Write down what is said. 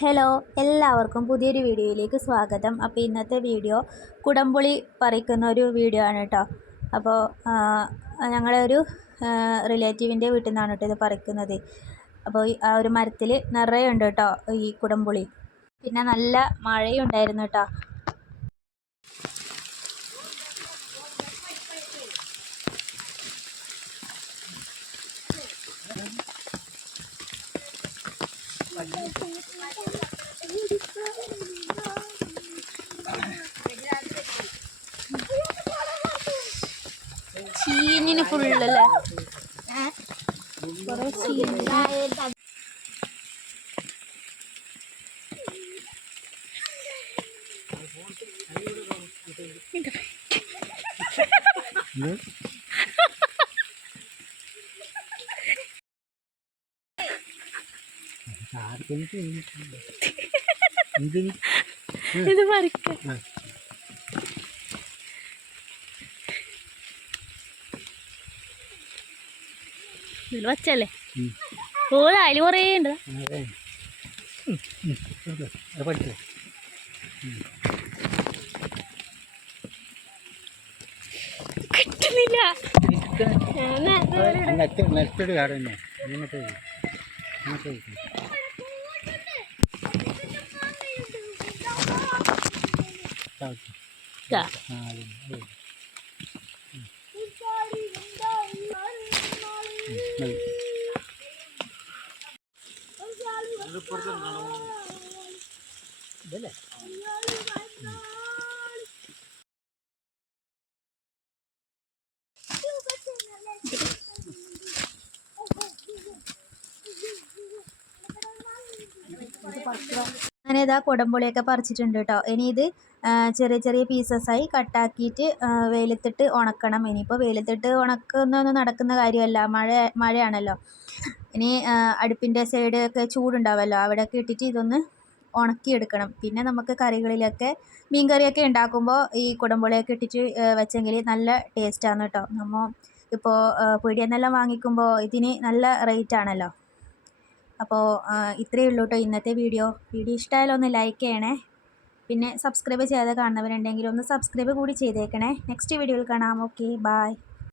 Hello എല്ലാവർക്കും പുതിയൊരു വീഡിയോയിലേക്ക് സ്വാഗതം. അപ്പോൾ ഇന്നത്തെ വീഡിയോ കുടംപുളി പറിക്കുന്ന ഒരു വീഡിയോ ആണ് കേട്ടോ അപ്പോൾ ഞങ്ങളുടെ ഒരു റിലേറ്റീവിന്റെ വീട്ടിൽ നിന്നാണ് കേട്ടോ ഇത് പറിക്കുന്നത്. അപ്പോൾ ആ ഒരു മരത്തിൽ നിറയെ ഉണ്ട് കേട്ടോ ഈ കുടംപുളി. പിന്നെ നല്ല മഴയും ഉണ്ടായിരുന്നു കേട്ടോ ചീഞ്ഞിന് ഫുള്ളല്ലേ? കുറേ ചീഞ്ഞ ഇത് പറിക്കാം ഇതിൽ വച്ചല്ലേ? ഓ അതിൽ കുറേ ഉണ്ട്. കിട്ടുന്നില്ല. ഞാൻ നേരത്തെ നെറ്റഡ് കാട് തന്നെ. ഇങ്ങനത്തെ ഇങ്ങനത്തെ ഇതല്ലേ അങ്ങനെ ഇതാ കുടംപുളിയൊക്കെ പറിച്ചിട്ടുണ്ട് കേട്ടോ ഇനി ഇത് ചെറിയ ചെറിയ പീസസായി കട്ടാക്കിയിട്ട് വെയിലത്തിട്ട് ഉണക്കണം. ഇനിയിപ്പോൾ വെയിലത്തിട്ട് ഉണക്കുന്നൊന്നും നടക്കുന്ന കാര്യമല്ല. മഴ മഴയാണല്ലോ. ഇനി അടുപ്പിന്റെ സൈഡ് ഒക്കെ ചൂടുണ്ടാവുമല്ലോ അവിടെയൊക്കെ ഇട്ടിട്ട് ഇതൊന്ന് ഉണക്കിയെടുക്കണം. പിന്നെ നമുക്ക് കറികളിലൊക്കെ മീൻ കറിയൊക്കെ ഉണ്ടാക്കുമ്പോൾ ഈ കുടംപുളിയൊക്കെ ഇട്ടിട്ട് വെച്ചെങ്കിൽ നല്ല ടേസ്റ്റാണ് കേട്ടോ നമ്മൾ ഇപ്പോൾ പൊടിയെന്നെല്ലാം വാങ്ങിക്കുമ്പോൾ ഇതിന് നല്ല റേറ്റ് ആണല്ലോ. അപ്പോൾ ഇത്രയേ ഉള്ളൂ കേട്ടോ ഇന്നത്തെ വീഡിയോ. വീഡിയോ ഇഷ്ടമായാലും ഒന്ന് ലൈക്ക് ചെയ്യണേ. പിന്നെ സബ്സ്ക്രൈബ് ചെയ്യാതെ കാണുന്നവരുണ്ടെങ്കിൽ ഒന്ന് സബ്സ്ക്രൈബ് കൂടി ചെയ്തേക്കണേ. നെക്സ്റ്റ് വീഡിയോയിൽ കാണാം. Okay bye